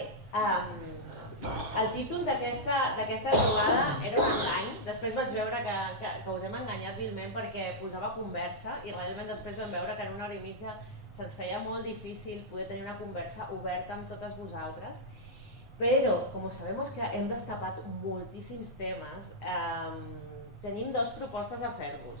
El títol d'aquesta trobada era un engany. Després vaig veure que us hem enganyat vilment perquè posava conversa i realment després vam veure que en 1 hora i mitja se'ns feia molt difícil poder tenir una conversa oberta amb totes vosaltres. Però, com sabemos que hem destapat moltíssims temes, tenim 2 propostes a fer-vos.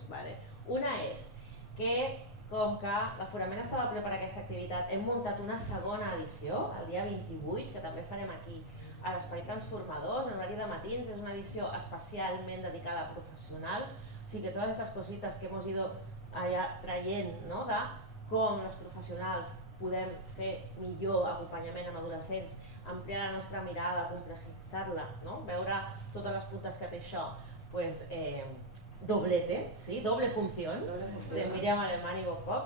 Una és que, com que l'aforament estava ple per aquesta activitat, hem muntat una segona edició, el dia 28, que també farem aquí a l'Espai Transformadors, en horari de matins. És una edició especialment dedicada a professionals, o sigui que totes aquestes cosites que hemos ido allà traient, de com els professionals podem fer millor acompanyament amb adolescents, ampliar la nostra mirada, complexitzar-la, veure totes les puntes que té això, pues doblete, sí, doble función, de Míriam Alemany i Bob Pop.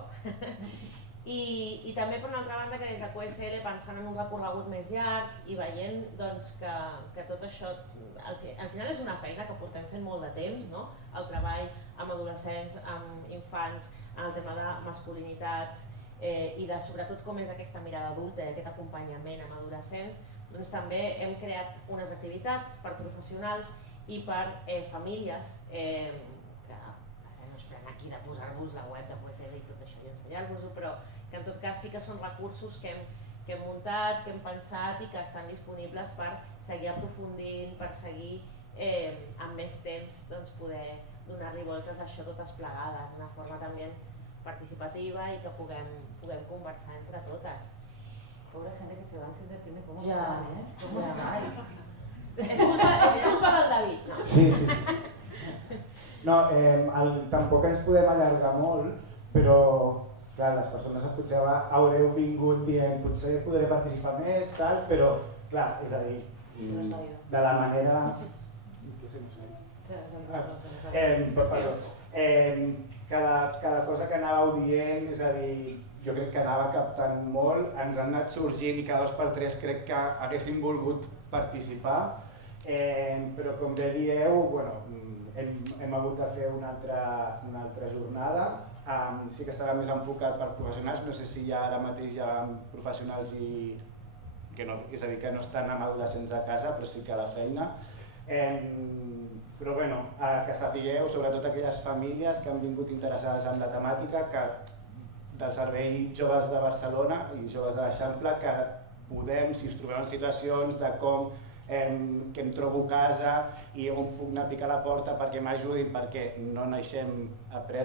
I també, per una altra banda, que des de QSL, pensant en un recorregut més llarg i veient que tot això, al final és una feina que portem fent molt de temps, el treball amb adolescents, amb infants, en el tema de masculinitats i de sobretot com és aquesta mirada adulta i aquest acompanyament amb adolescents, doncs també hem creat unes activitats per professionals i per famílies, que no esperem aquí de posar-vos la web de QSL i tot això i ensenyar-vos-ho, però que en tot cas sí que són recursos que hem muntat, que hem pensat i que estan disponibles per seguir aprofundint, per seguir amb més temps poder donar-li voltes a això totes plegades, d'una forma també participativa i que puguem conversar entre totes. Pobre gente que se van sin decirme cómo están, ¿Cómo estáis? És culpa del David, no? Sí. No, tampoc ens podem allargar molt, però clar, les persones potser haureu vingut dient potser podré participar més, tal, però clar, és a dir, de la manera... Cada cosa que anàveu dient, és a dir, jo crec que anava captant molt, ens han anat sorgint i cada 2 per 3 crec que haguéssim volgut participar, però com bé dieu, hem hagut de fer una altra jornada. Sí que estarà més enfocat per professionals, no sé si ja ara mateix hi ha professionals és a dir, que no estan amb adolescents a casa, però sí que a la feina. Però que sapigueu, sobretot aquelles famílies que han vingut interessades en la temàtica, que del Servei Joves de Barcelona i Joves de l'Eixample, que podem, si us trobeu en situacions de com que em trobo a casa i on puc anar a picar a la porta perquè m'ajudin, perquè no naixem après